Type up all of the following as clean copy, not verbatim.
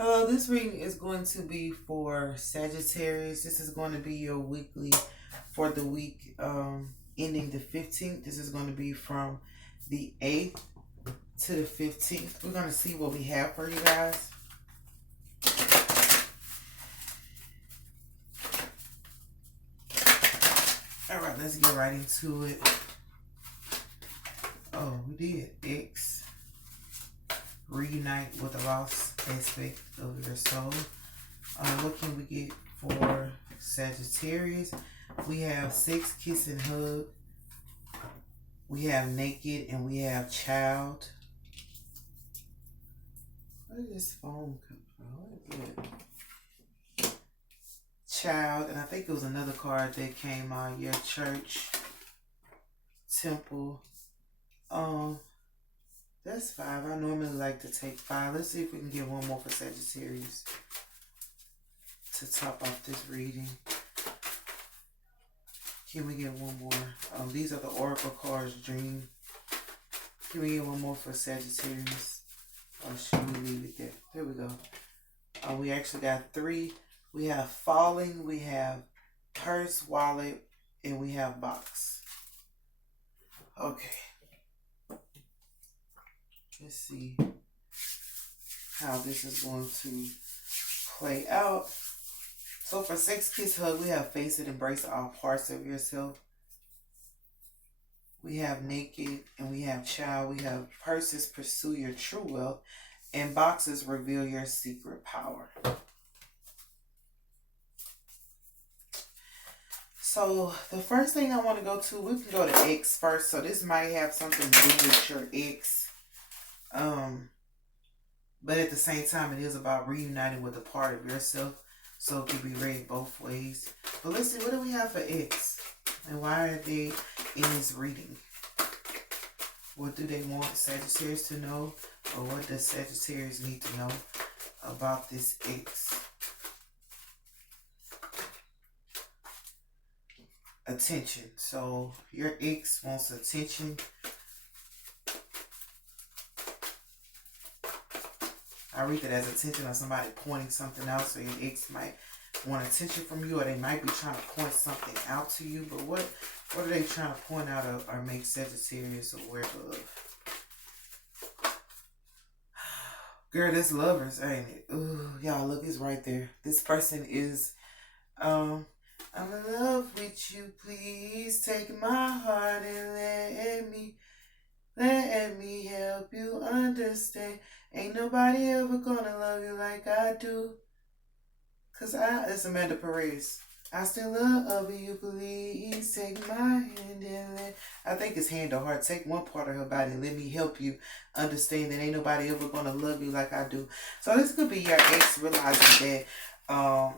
Hello, this reading is going to be for Sagittarius. This is going to be your weekly for the week ending the 15th. This is going to be from the 8th to the 15th. We're going to see what we have for you guys. All right, let's get right into it. Oh, we did X. Reunite with the lost aspect of your soul. What can we get for Sagittarius? We have 6, kiss and hug. We have naked and we have child. Where did this phone come from? What is it? Child, and I think it was another card that came out. Your church, temple. That's 5. I normally like to take 5. Let's see if we can get one more for Sagittarius to top off this reading. Can we get one more? These are the Oracle cards, Dream. Can we get one more for Sagittarius? Or should we leave it there? There we go. We actually got 3. We have falling, we have purse, wallet, and we have box. Okay. Let's see how this is going to play out. So for 6, kiss, hug, we have face it, embrace all parts of yourself. We have naked and we have child. We have purses, pursue your true wealth. And boxes, reveal your secret power. So the first thing I want to go to, we can go to X first. So this might have something to do with your ex. But at the same time, it is about reuniting with a part of yourself. So it can be read both ways. But let's see, what do we have for X? And why are they in this reading? What do they want Sagittarius to know? Or what does Sagittarius need to know about this X? Attention. So your ex wants attention. I read it as attention of somebody pointing something out. So your ex might want attention from you, or they might be trying to point something out to you. But what are they trying to point out or make Sagittarius aware of? Girl, that's lovers, ain't it? Ooh, y'all, look, it's right there. This person is, I'm in love with you. Please take my heart and let me help you understand. Ain't nobody ever gonna love you like I do. Cause it's Amanda Perez. I still love you, please take my hand and I think it's hand or heart. Take one part of her body and let me help you understand that ain't nobody ever gonna love you like I do. So this could be your ex realizing that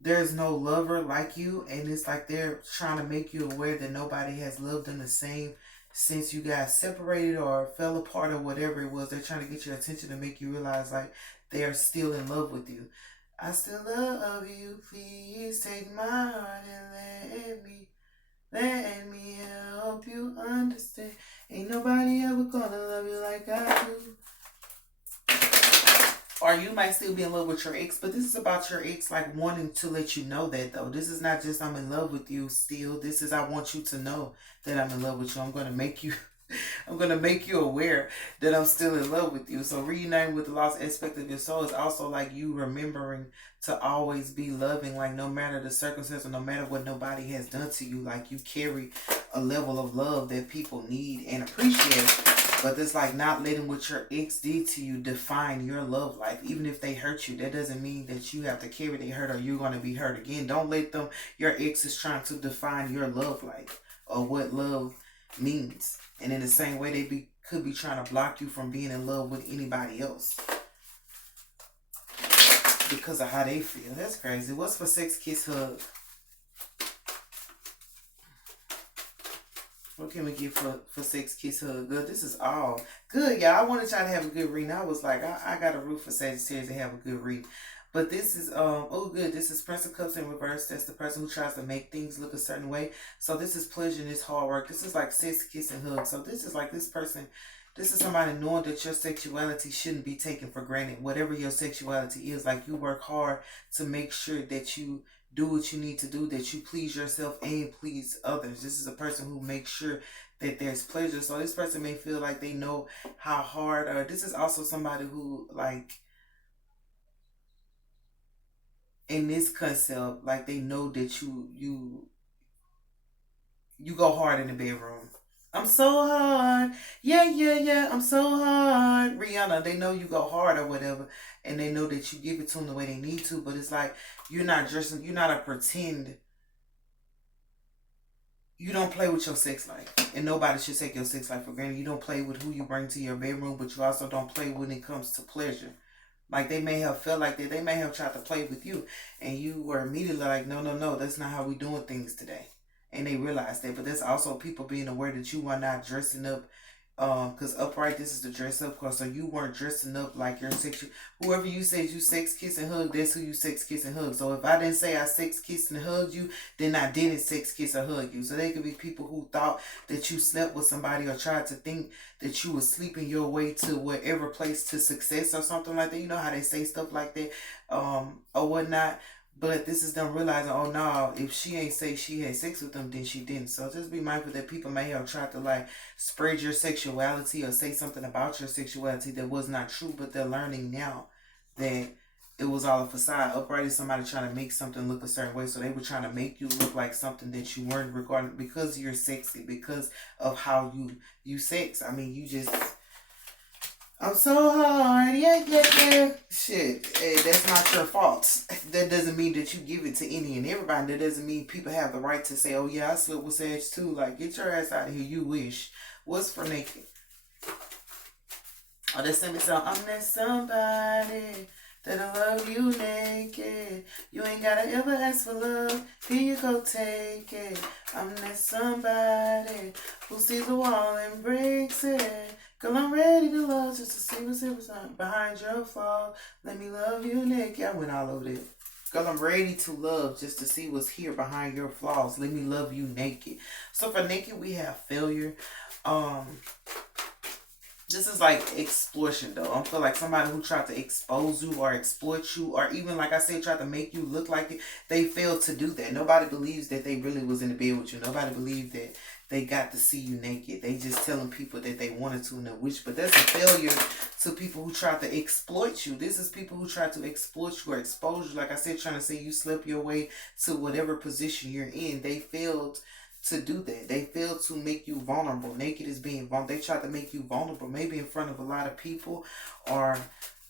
there's no lover like you, and it's like they're trying to make you aware that nobody has loved them the same since you guys separated or fell apart or whatever it was. They're trying to get your attention to make you realize like they are still in love with you. I still love you, please take my heart and let me help you understand. Ain't nobody ever gonna love you like I do. Or you might still be in love with your ex, but this is about your ex like wanting to let you know that though. This is not just I'm in love with you still. This is I want you to know that I'm in love with you. I'm gonna make you aware that I'm still in love with you. So reuniting with the lost aspect of your soul is also like you remembering to always be loving, like no matter the circumstance or no matter what nobody has done to you, like you carry a level of love that people need and appreciate. But it's like not letting what your ex did to you define your love life. Even if they hurt you, that doesn't mean that you have to carry their hurt or you're going to be hurt again. Don't let them, your ex is trying to define your love life or what love means. And in the same way, they could be trying to block you from being in love with anybody else because of how they feel. That's crazy. What's for 6, kiss, hug? What can we get for 6, kiss, hug? Good. This is all good, y'all. I wanted y'all to have a good reading. I was like, I got a root for Sagittarius to have a good read. But this is, oh good, this is Prince of Cups in reverse. That's the person who tries to make things look a certain way. So this is pleasure and this hard work. This is like 6, kiss, and hug. So this is like this person This is somebody knowing that your sexuality shouldn't be taken for granted. Whatever your sexuality is, like you work hard to make sure that you do what you need to do, that you please yourself and please others. This is a person who makes sure that there's pleasure. So this person may feel like they know how hard, or this is also somebody who, like, in this concept, like they know that you go hard in the bedroom. I'm so hard. Yeah, yeah, yeah. I'm so hard. Rihanna, they know you go hard or whatever. And they know that you give it to them the way they need to. But it's like, you're not a pretend. You don't play with your sex life. And nobody should take your sex life for granted. You don't play with who you bring to your bedroom, but you also don't play when it comes to pleasure. Like they may have felt like that. They may have tried to play with you. And you were immediately like, no, no, no. That's not how we doing things today. And they realize that. But there's also people being aware that you are not dressing up, because upright, this is the dress up course. So you weren't dressing up like your sexual. Whoever you said you sex kiss and hug, that's who you sex kiss and hug. So if I didn't say I sex kiss and hug you, then I didn't sex kiss or hug you. So there could be people who thought that you slept with somebody or tried to think that you were sleeping your way to whatever place to success or something like that. You know how they say stuff like that, or whatnot. But this is them realizing, oh no, if she ain't say she had sex with them, then she didn't. So just be mindful that people may have tried to like spread your sexuality or say something about your sexuality that was not true, but they're learning now that it was all a facade. Upright is somebody trying to make something look a certain way. So they were trying to make you look like something that you weren't, regarding because you're sexy, because of how you sex. I mean, you just, I'm so hard. Yeah, yeah, yeah. Shit, hey, that's not your fault. That doesn't mean that you give it to any and everybody. That doesn't mean people have the right to say, oh, yeah, I slept with Sage too. Like, get your ass out of here. You wish. What's for naked? Oh, they send me song. I'm that somebody that'll love you naked. You ain't gotta ever ask for love. Here you go, take it. I'm that somebody who sees the wall and breaks it. Girl, I'm ready to love just to see what's behind your fall. Let me love you naked. I went all over that. Girl, I'm ready to love just to see what's here behind your flaws. Let me love you naked. So for naked, we have failure. Um, this is like exploitation though. I feel like somebody who tried to expose you or exploit you, or even like I said, tried to make you look like it. They failed to do that. Nobody believes that they really was in the bed with you. Nobody believed that they got to see you naked. They just telling people that they wanted to and they wish. But that's a failure to people who tried to exploit you. This is people who tried to exploit you or expose you. Like I said, trying to say you slept your way to whatever position you're in. They failed to do that. They failed to make you vulnerable. Naked is being vulnerable. They tried to make you vulnerable, maybe in front of a lot of people or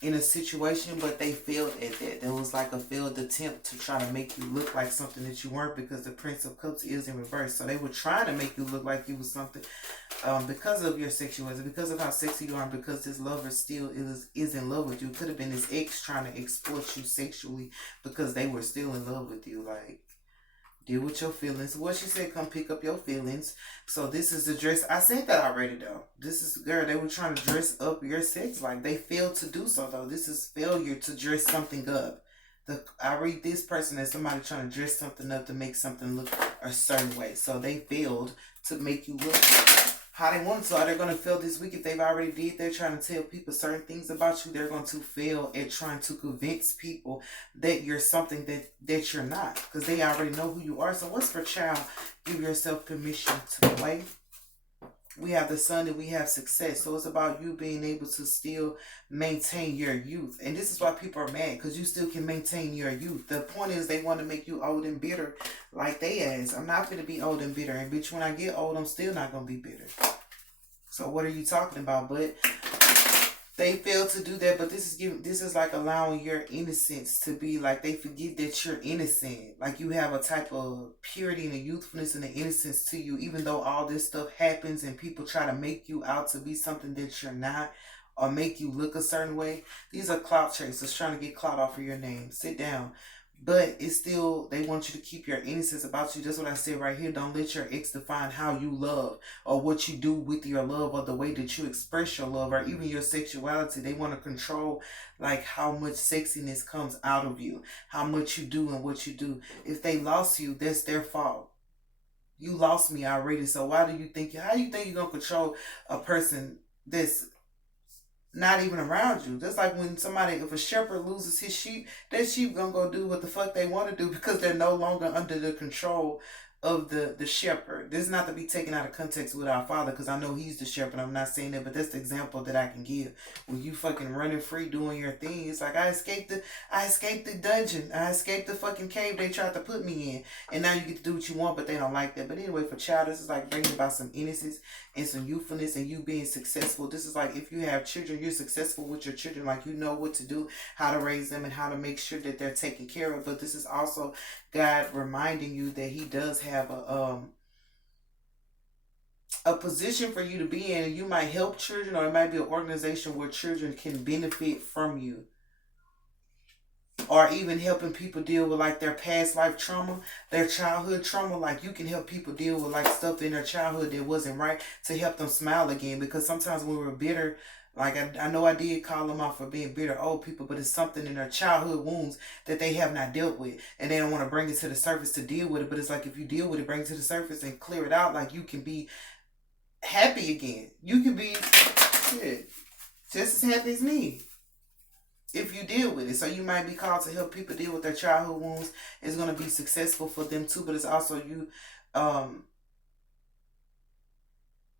in a situation, but they failed at that. There was like a failed attempt to try to make you look like something that you weren't, because the Prince of Cups is in reverse. So they were trying to make you look like you was something, because of your sexuality, because of how sexy you are, and because this lover still is in love with you. It could have been this ex trying to exploit you sexually because they were still in love with you. Like, deal with your feelings. What she said, come pick up your feelings. So this is the dress. I said that already though. This is, girl, they were trying to dress up your sex life. They failed to do so though. This is failure to dress something up. I read this person as somebody trying to dress something up to make something look a certain way. So they failed to make you look how they want to. So they're going to fail this week if they've already did. They're trying to tell people certain things about you. They're going to fail at trying to convince people that you're something that you're not, because they already know who you are. So what's for child? Give yourself permission to play. We have the sun and we have success. So it's about you being able to still maintain your youth. And this is why people are mad, because you still can maintain your youth. The point is they want to make you old and bitter like they as. I'm not going to be old and bitter. And bitch, when I get old, I'm still not going to be bitter. So what are you talking about? But they fail to do that. But this is like allowing your innocence to be like, they forget that you're innocent. Like you have a type of purity and a youthfulness and an innocence to you, even though all this stuff happens and people try to make you out to be something that you're not, or make you look a certain way. These are clout chasers trying to get clout off of your name. Sit down. But it's still, they want you to keep your innocence about you. That's what I said right here. Don't let your ex define how you love, or what you do with your love, or the way that you express your love, or even your sexuality. They want to control like how much sexiness comes out of you, how much you do and what you do. If they lost you, that's their fault. You lost me already. So how do you think you're going to control a person that's not even around you. Just like when somebody, if a shepherd loses his sheep, that sheep gonna go do what the fuck they want to do because they're no longer under the control of the shepherd. This is not to be taken out of context with our Father, because I know He's the shepherd. I'm not saying that, but that's the example that I can give. When you fucking running free doing your thing, it's like I escaped the dungeon, I escaped the fucking cave they tried to put me in, and now you get to do what you want, but they don't like that. But anyway, for child, this is like bringing about some innocence and some youthfulness, and you being successful. This is like if you have children, you're successful with your children, like you know what to do, how to raise them, and how to make sure that they're taken care of. But this is also God reminding you that He does have a position for you to be in, and you might help children, or it might be an organization where children can benefit from you, or even helping people deal with like their past life trauma, their childhood trauma. Like you can help people deal with like stuff in their childhood that wasn't right, to help them smile again. Because sometimes when we're bitter, like I know I did call them out for being bitter old people, but it's something in their childhood wounds that they have not dealt with, and they don't want to bring it to the surface to deal with it. But it's like if you deal with it, bring it to the surface and clear it out, like you can be happy again. You can be shit, just as happy as me if you deal with it. So you might be called to help people deal with their childhood wounds. It's going to be successful for them too, but it's also you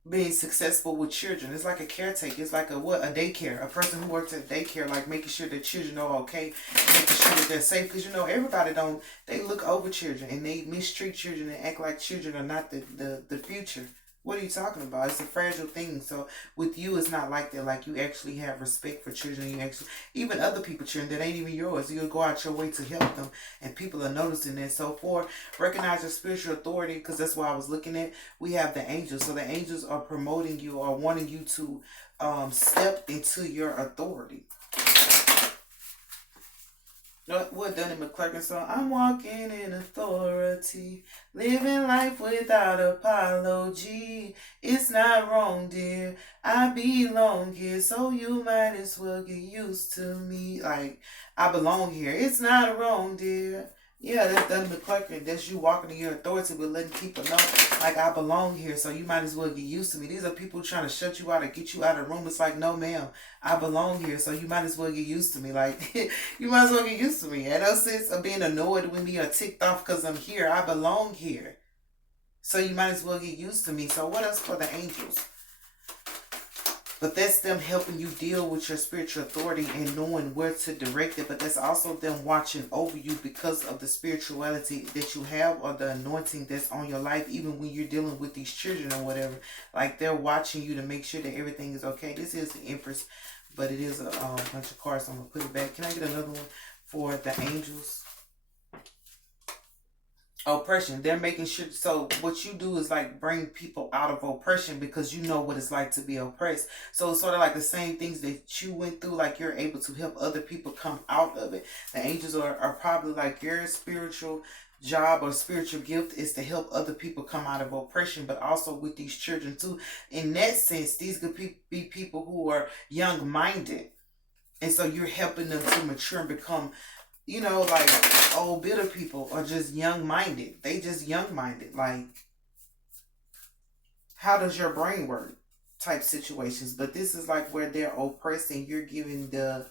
being successful with children. It's like a caretaker. It's like a daycare. A person who works at daycare, like making sure that children are okay, making sure that they're safe. Because you know everybody don't, they look over children and they mistreat children and act like children are not the future. What are you talking about? It's a fragile thing. So with you, it's not like that. Like you actually have respect for children. You actually, even other people's children that ain't even yours, you'll go out your way to help them, and people are noticing that. So for recognize your spiritual authority, because that's what I was looking at. We have the angels. So the angels are promoting you or wanting you to step into your authority. What Donnie McClurkin song? I'm walking in authority, living life without apology. It's not wrong, dear. I belong here, so you might as well get used to me. Like, I belong here. It's not wrong, dear. Yeah, that's Donnie McClurkin. That's you walking in your authority, but letting people know, like, I belong here, so you might as well get used to me. These are people trying to shut you out or get you out of the room. It's like, no, ma'am, I belong here, so you might as well get used to me. Like, you might as well get used to me. And no sense of being annoyed with me or ticked off because I'm here. I belong here, so you might as well get used to me. So what else for the angels? But that's them helping you deal with your spiritual authority and knowing where to direct it. But that's also them watching over you because of the spirituality that you have, or the anointing that's on your life, even when you're dealing with these children or whatever. Like they're watching you to make sure that everything is okay. This is the Empress, but it is a bunch of cards, so I'm going to put it back. Can I get another one for the angels? Oppression. They're making sure. So what you do is like bring people out of oppression, because you know what it's like to be oppressed. So it's sort of like the same things that you went through, like you're able to help other people come out of it. The angels are probably like your spiritual job or spiritual gift is to help other people come out of oppression, but also with these children too. In that sense, these could be people who are young minded, and so you're helping them to mature and become, you know, like old bitter people are just young minded. They just young minded. Like, how does your brain work? Type situations. But this is like where they're oppressing. You're giving the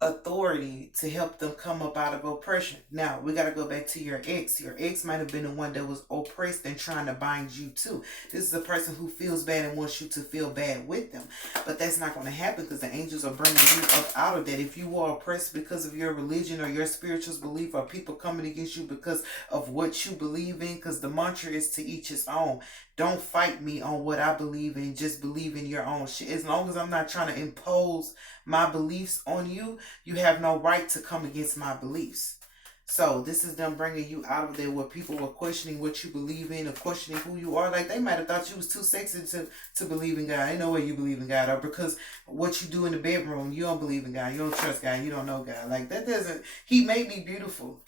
authority to help them come up out of oppression. Now we got to go back to your ex. Your ex might have been the one that was oppressed and trying to bind you too. This is a person who feels bad and wants you to feel bad with them, but that's not going to happen because the angels are bringing you up out of that. If you are oppressed because of your religion or your spiritual belief, or people coming against you because of what you believe in, because the mantra is to each his own. Don't fight me on what I believe in. Just believe in your own shit. As long as I'm not trying to impose my beliefs on you, you have no right to come against my beliefs. So this is them bringing you out of there where people were questioning what you believe in or questioning who you are. Like they might have thought you was too sexy to believe in God. Ain't no way you believe in God. Or because what you do in the bedroom, you don't believe in God. You don't trust God. You don't know God. Like that doesn't, He made me beautiful.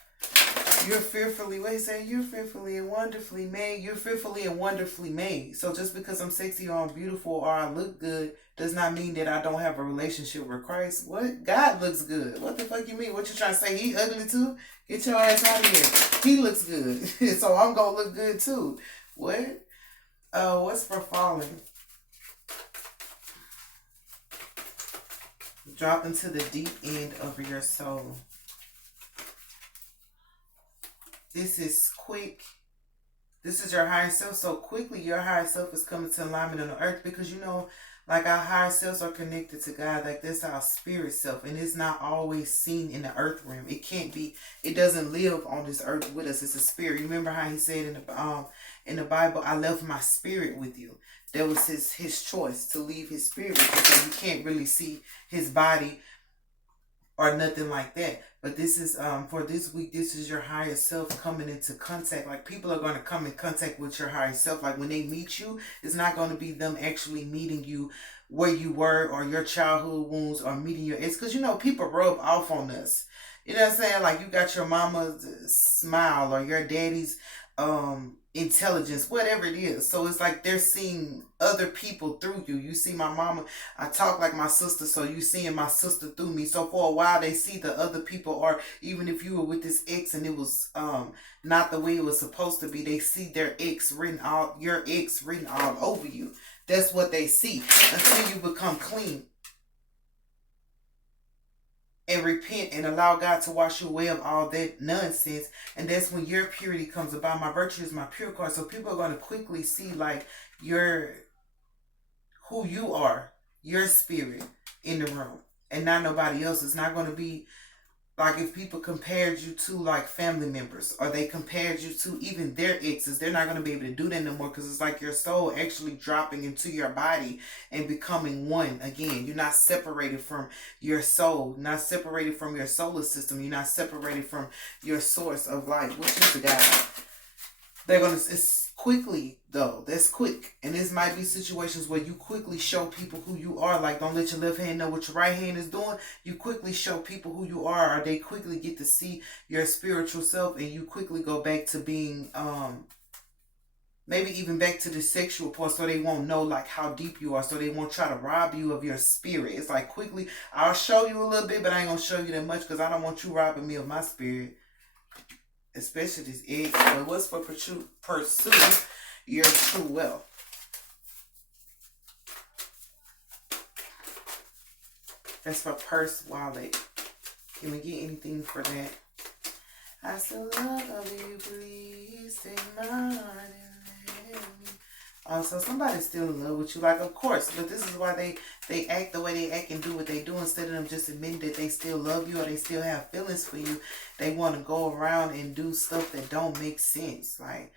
You're fearfully, what he say? You're fearfully and wonderfully made. You're fearfully and wonderfully made. So just because I'm sexy or I'm beautiful or I look good does not mean that I don't have a relationship with Christ. What? God looks good. What the fuck you mean? What you trying to say? He ugly too? Get your ass out of here. He looks good. So I'm going to look good too. What? What's for falling? Drop into the deep end of your soul. This is quick. This is your higher self. So quickly, your higher self is coming to alignment on the earth because you know, like our higher selves are connected to God. Like that's our spirit self, and it's not always seen in the earth realm. It can't be. It doesn't live on this earth with us. It's a spirit. Remember how He said in the Bible, "I left my spirit with you." That was his choice to leave his spirit with you. So you can't really see his body or nothing like that. But this is for this week, this is your higher self coming into contact. Like people are going to come in contact with your higher self. Like when they meet you, it's not going to be them actually meeting you where you were or your childhood wounds or meeting your ex. Because you know, people rub off on us. You know what I'm saying? Like you got your mama's smile or your daddy's intelligence, whatever it is. So it's like they're seeing other people through you. You see my mama, I talk like my sister, so you seeing my sister through me. So for a while they see the other people, or even if you were with this ex and it was not the way it was supposed to be, they see their ex written all your ex written all over you. That's what they see until you become clean and repent and allow God to wash you away of all that nonsense. And that's when your purity comes about. My virtue is my pure card. So people are going to quickly see like your who you are, your spirit in the room, and not nobody else. It's not going to be like if people compared you to like family members or they compared you to even their exes. They're not going to be able to do that no more because it's like your soul actually dropping into your body and becoming one again. You're not separated from your soul, not separated from your solar system. You're not separated from your source of life, which is the God. They're going to, it's quickly though. That's quick. And this might be situations where you quickly show people who you are. Like don't let your left hand know what your right hand is doing. You quickly show people who you are, or they quickly get to see your spiritual self, and you quickly go back to being maybe even back to the sexual part, so they won't know like how deep you are, so they won't try to rob you of your spirit. It's like quickly I'll show you a little bit, but I ain't gonna show you that much because I don't want you robbing me of my spirit, especially this egg. But what's for pursue your true wealth? That's for purse, wallet. Can we get anything for that? I still love you, please take my heart and let me. Also, somebody's still in love with you, like of course, but this is why they act the way they act and do what they do instead of them just admitting that they still love you or they still have feelings for you. They want to go around and do stuff that don't make sense. Like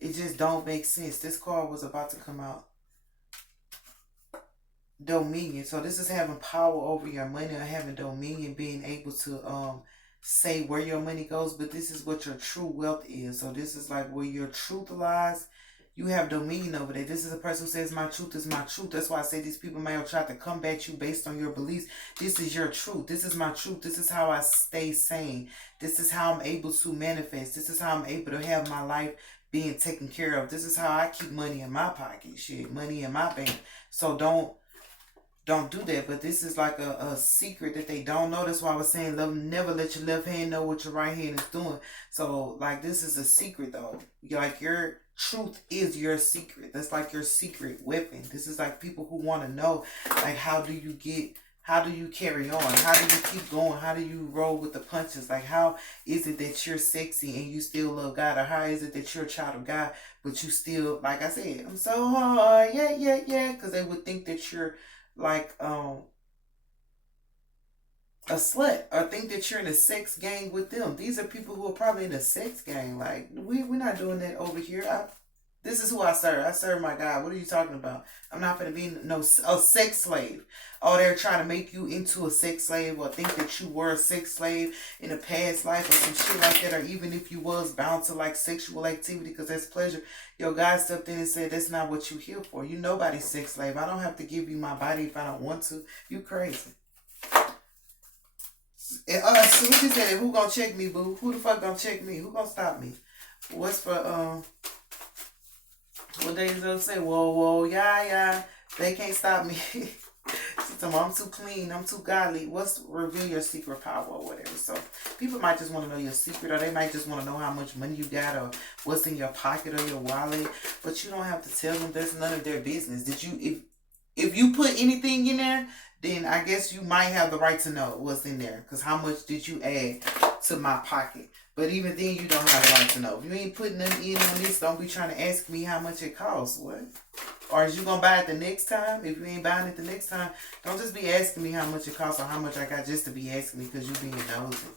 it just don't make sense. This card was about to come out. Dominion. So this is having power over your money or having dominion, being able to say where your money goes, but this is what your true wealth is. So this is like where your truth lies. You have dominion over that. This is a person who says, my truth is my truth. That's why I say these people may have tried to combat you based on your beliefs. This is your truth. This is my truth. This is how I stay sane. This is how I'm able to manifest. This is how I'm able to have my life being taken care of. This is how I keep money in my pocket. Shit, money in my bank. So don't do that. But this is like a secret that they don't know. That's why I was saying never let your left hand know what your right hand is doing. So like this is a secret though. Like your truth is your secret. That's like your secret weapon. This is like people who want to know like how do you carry on? How do you keep going? How do you roll with the punches? Like how is it that you're sexy and you still love God? Or how is it that you're a child of God but you still, like I said, I'm so hard, yeah, because they would think that you're like a slut or think that you're in a sex gang with them. These are people who are probably in a sex gang. Like we're not doing that over here. This is who I serve. I serve my God. What are you talking about? I'm not going to be a sex slave. Oh, they're trying to make you into a sex slave or think that you were a sex slave in a past life or some shit like that. Or even if you was bound to like sexual activity because that's pleasure. Your God stepped in and said, that's not what you here for. You nobody's sex slave. I don't have to give you my body if I don't want to. You crazy. And so what you said, who gonna check me, boo? Who the fuck gonna check me? Who gonna stop me? What's for what they gonna say? Whoa, yeah. They can't stop me. So I'm too clean, I'm too godly. What's reveal your secret power or whatever. So people might just want to know your secret, or they might just want to know how much money you got, or what's in your pocket or your wallet. But you don't have to tell them. That's none of their business. Did you if you put anything in there, then I guess you might have the right to know what's in there. Because how much did you add to my pocket? But even then, you don't have the right to know. If you ain't putting nothing in on this, don't be trying to ask me how much it costs. What? Or is you going to buy it the next time? If you ain't buying it the next time, don't just be asking me how much it costs or how much I got just to be asking me because you being nosy.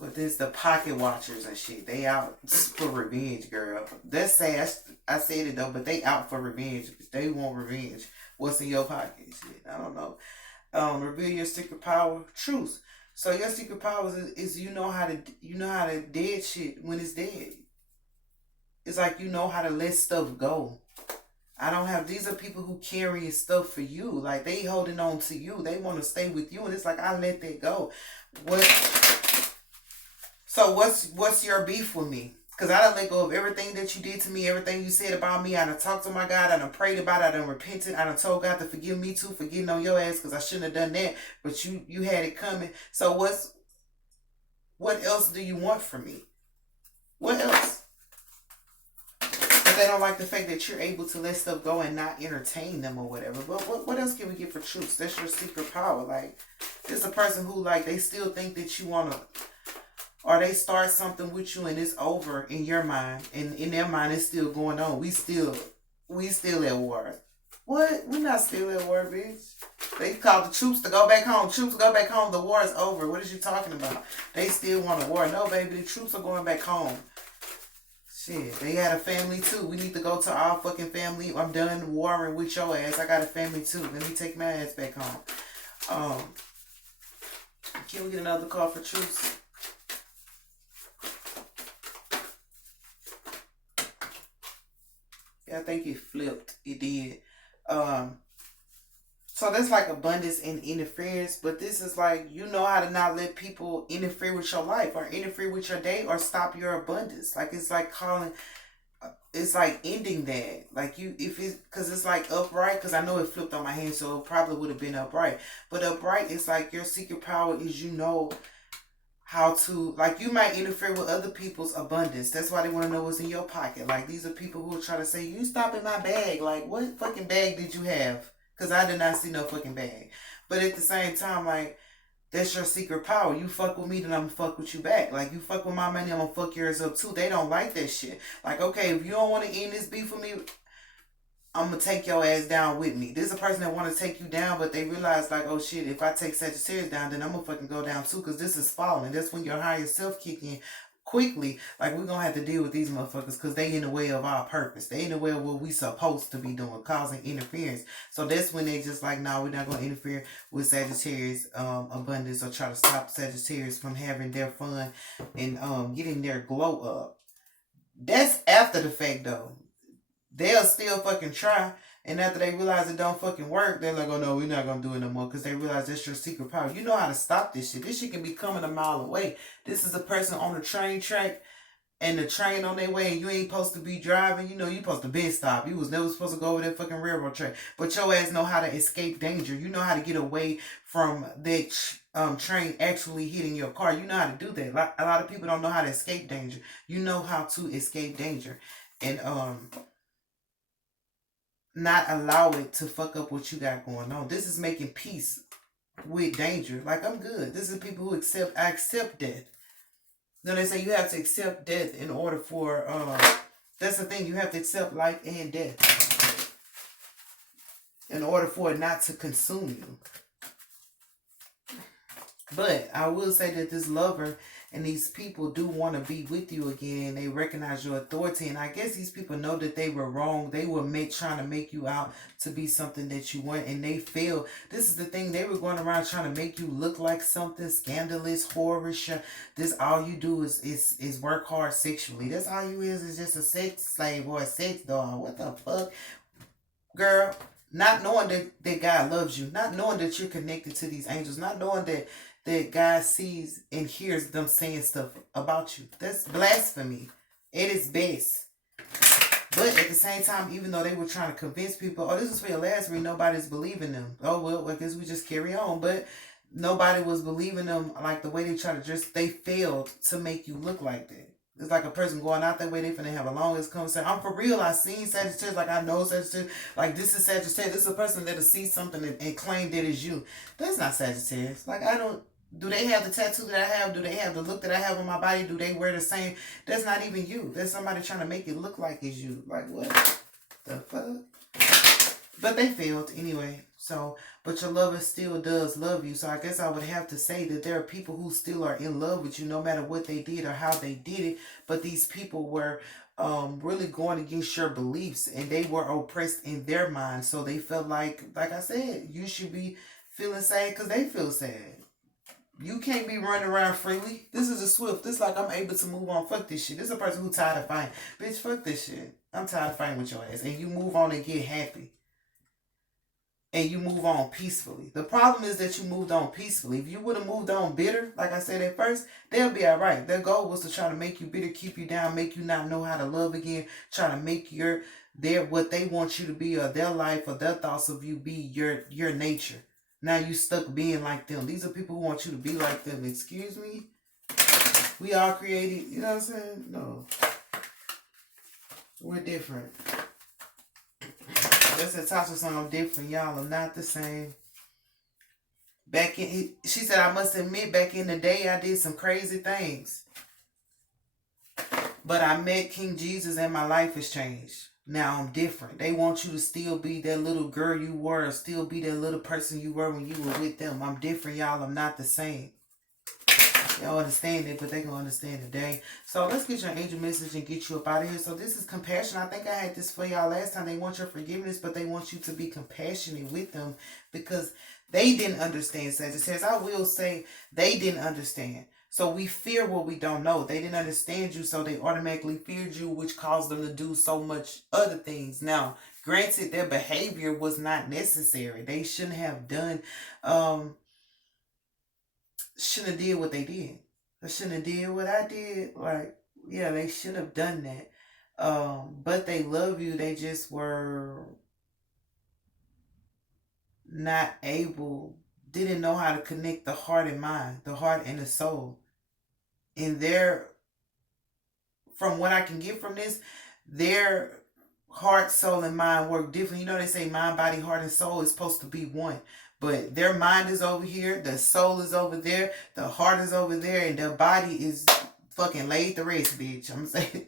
But there's the pocket watchers and shit. They out for revenge, girl. That's sad. I said it though, but they out for revenge. They want revenge. What's in your pocket? Shit, I don't know. Reveal your secret power. Truth. So your secret power is you know how to dead shit when it's dead. It's like you know how to let stuff go. I don't have. These are people who carrying stuff for you. Like they holding on to you. They want to stay with you, and it's like I let that go. So what's your beef with me? Because I done let go of everything that you did to me, everything you said about me. I done talked to my God. I done prayed about it. I done repented. I done told God to forgive me too for getting on your ass because I shouldn't have done that. But you had it coming. So what else do you want from me? What else? But they don't like the fact that you're able to let stuff go and not entertain them or whatever. But what else can we get for truth? That's your secret power. Like, it's a person who, like, they still think that you want to, or they start something with you and it's over in your mind, and in their mind it's still going on. We still at war. What? We not still at war, bitch. They called the troops to go back home. Troops go back home. The war is over. What is you talking about? They still want a war. No, baby, the troops are going back home. Shit, they had a family too. We need to go to our fucking family. I'm done warring with your ass. I got a family too. Let me take my ass back home. Can we get another call for troops? I think it flipped. It did. So that's like abundance and interference, but this is like you know how to not let people interfere with your life or interfere with your day or stop your abundance. Like it's like it's like ending that. Like because it's like upright. Because I know it flipped on my hand, so it probably would have been upright. But upright is like your secret power is how to, like, you might interfere with other people's abundance. That's why they want to know what's in your pocket. Like, these are people who are trying to say, you stop in my bag. Like, what fucking bag did you have? Because I did not see no fucking bag. But at the same time, like, that's your secret power. You fuck with me, then I'm gonna fuck with you back. Like, you fuck with my money, I'm gonna fuck yours up too. They don't like that shit. Like, okay, if you don't want to end this beef with me, I'm gonna take your ass down with me. This is a person that want to take you down, but they realize like, oh shit, if I take Sagittarius down, then I'm gonna fucking go down too, because this is falling. That's when your higher self kick in quickly. Like, we're gonna have to deal with these motherfuckers because they in the way of our purpose. They in the way of what we supposed to be doing, causing interference. So that's when they just like, no, we're not gonna interfere with Sagittarius abundance or try to stop Sagittarius from having their fun and getting their glow up. That's after the fact though. They'll still fucking try. And after they realize it don't fucking work, they're like, oh no, we're not gonna do it no more. Because they realize that's your secret power. You know how to stop this shit. This shit can be coming a mile away. This is a person on the train track and the train on their way and you ain't supposed to be driving. You know you supposed to be stop. You was never supposed to go over that fucking railroad track. But your ass know how to escape danger. You know how to get away from that train actually hitting your car. You know how to do that. A lot of people don't know how to escape danger. You know how to escape danger. And not allow it to fuck up what you got going on. This is making peace with danger. Like, I'm good. This is people who I accept death. Then they say you have to accept death in order for, that's the thing, you have to accept life and death in order for it not to consume you. But I will say that this lover and these people do want to be with you again. They recognize your authority. And I guess these people know that they were wrong. They were trying to make you out to be something that you weren't. And they failed. This is the thing. They were going around trying to make you look like something scandalous, whorish. This all you do is work hard sexually. That's all you is just a sex slave or a sex dog. What the fuck? Girl, not knowing that God loves you. Not knowing that you're connected to these angels. Not knowing that God sees and hears them saying stuff about you. That's blasphemy. It is best. But at the same time, even though they were trying to convince people, oh, this is for your last read, nobody's believing them. Oh, well, I guess we just carry on. But nobody was believing them like the way they try to just, they failed to make you look like that. It's like a person going out that way, they finna have a longest conversation. I'm for real, I seen Sagittarius, like I know Sagittarius, like this is Sagittarius. This is a person that'll see something and claim that it's you. That's not Sagittarius. Like I don't, do they have the tattoo that I have? Do they have the look that I have on my body? Do they wear the same? That's not even you. That's somebody trying to make it look like it's you. Like what the fuck? But they failed anyway. So, but your lover still does love you. So I guess I would have to say that there are people who still are in love with you no matter what they did or how they did it. But these people were really going against your beliefs and they were oppressed in their mind. So they felt like I said, you should be feeling sad because they feel sad. You can't be running around freely. This is a swift. This like I'm able to move on. Fuck this shit. This is a person who tired of fighting. Bitch, fuck this shit. I'm tired of fighting with your ass. And you move on and get happy. And you move on peacefully. The problem is that you moved on peacefully. If you would have moved on bitter, like I said at first, they'll be all right. Their goal was to try to make you bitter, keep you down, make you not know how to love again, try to make their what they want you to be or their life or their thoughts of you be your nature. Now you stuck being like them. These are people who want you to be like them. Excuse me? We all created, you know what I'm saying? No. We're different. That's a Tasha song, different. Y'all are not the same. She said, I must admit, back in the day, I did some crazy things. But I met King Jesus and my life has changed. Now I'm different. They want you to still be that little girl you were, or still be that little person you were when you were with them. I'm different, y'all. I'm not the same. Y'all understand it, but they gonna understand today. So let's get your angel message and get you up out of here. So this is compassion. I think I had this for y'all last time. They want your forgiveness, but they want you to be compassionate with them because they didn't understand Sagittarius. I will say they didn't understand. So we fear what we don't know. They didn't understand you, so they automatically feared you, which caused them to do so much other things. Now, granted, their behavior was not necessary. They shouldn't have done, shouldn't have did what they did. They shouldn't have did what I did. Like, yeah, they shouldn't have done that. But they love you. They just were not able, didn't know how to connect the heart and mind, the heart and the soul. And from what I can get from this, their heart, soul, and mind work different. You know, they say mind, body, heart, and soul is supposed to be one. But their mind is over here, the soul is over there, the heart is over there, and their body is fucking laid the rest, bitch. I'm saying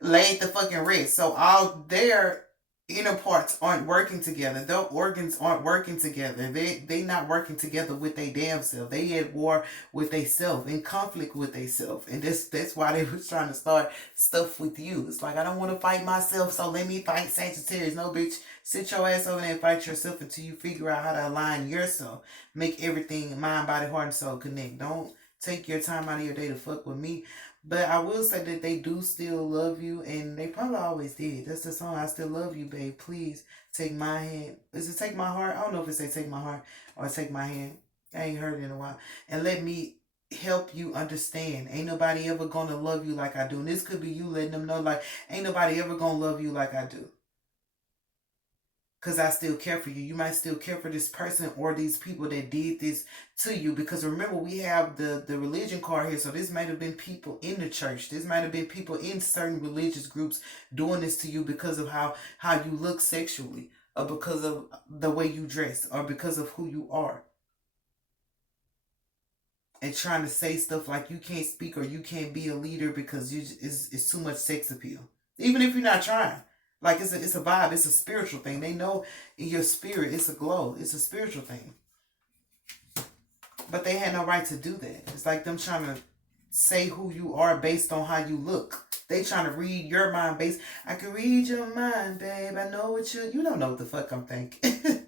laid the fucking rest. So all their inner parts aren't working together. Their organs aren't working together. They not working together with their damn self. They at war with they self, in conflict with they self. And that's why they was trying to start stuff with you. It's like, I don't want to fight myself, so let me fight Sagittarius. No, bitch. Sit your ass over there and fight yourself until you figure out how to align yourself. Make everything mind, body, heart, and soul connect. Don't take your time out of your day to fuck with me. But I will say that they do still love you, and they probably always did. That's the song, I Still Love You, babe. Please take my hand. Is it Take My Heart? I don't know if it say Take My Heart or Take My Hand. I ain't heard it in a while. And let me help you understand. Ain't nobody ever gonna love you like I do. And this could be you letting them know, like, ain't nobody ever gonna love you like I do. Because I still care for you. You might still care for this person or these people that did this to you. Because remember, we have the religion card here. So this might have been people in the church. This might have been people in certain religious groups doing this to you because of how you look sexually. Or because of the way you dress. Or because of who you are. And trying to say stuff like you can't speak or you can't be a leader because it's too much sex appeal. Even if you're not trying. Like it's a vibe, it's a spiritual thing. They know in your spirit it's a glow. It's a spiritual thing. But they had no right to do that. It's like them trying to say who you are based on how you look. They trying to read your mind based. I can read your mind, babe. I know what you don't know what the fuck I'm thinking.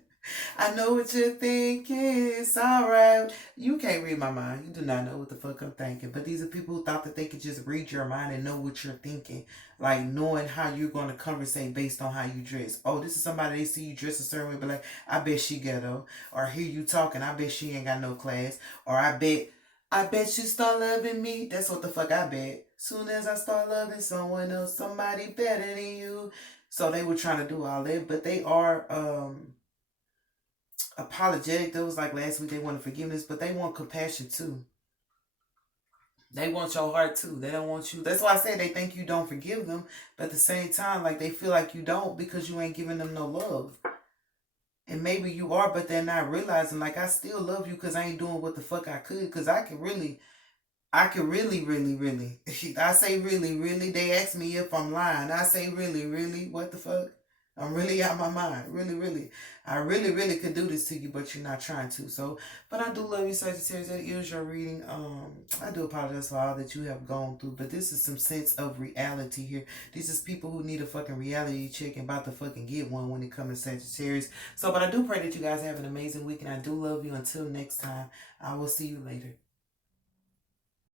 I know what you're thinking. It's alright. You can't read my mind. You do not know what the fuck I'm thinking. But these are people who thought that they could just read your mind and know what you're thinking. Like knowing how you're going to conversate based on how you dress. Oh, this is somebody they see you dress a certain way, but like, I bet she ghetto. Or hear you talking, I bet she ain't got no class. Or I bet you start loving me. That's what the fuck I bet. Soon as I start loving someone else, somebody better than you. So they were trying to do all that, but they are apologetic. That was like last week. They wanted forgiveness, but they want compassion too. They want your heart too. They don't want you. That's why I say they think you don't forgive them, but at the same time, like they feel like you don't because you ain't giving them no love. And maybe you are, but they're not realizing. Like I still love you because I ain't doing what the fuck I could. Because I can really, really, really. I say really, really. They ask me if I'm lying. I say really, really. What the fuck? I'm really out my mind. Really, really. I really, really could do this to you, but you're not trying to. So, but I do love you, Sagittarius. That is your reading. I do apologize for all that you have gone through, but this is some sense of reality here. This is people who need a fucking reality check and about to fucking get one when it comes to Sagittarius. So, but I do pray that you guys have an amazing week, and I do love you. Until next time, I will see you later.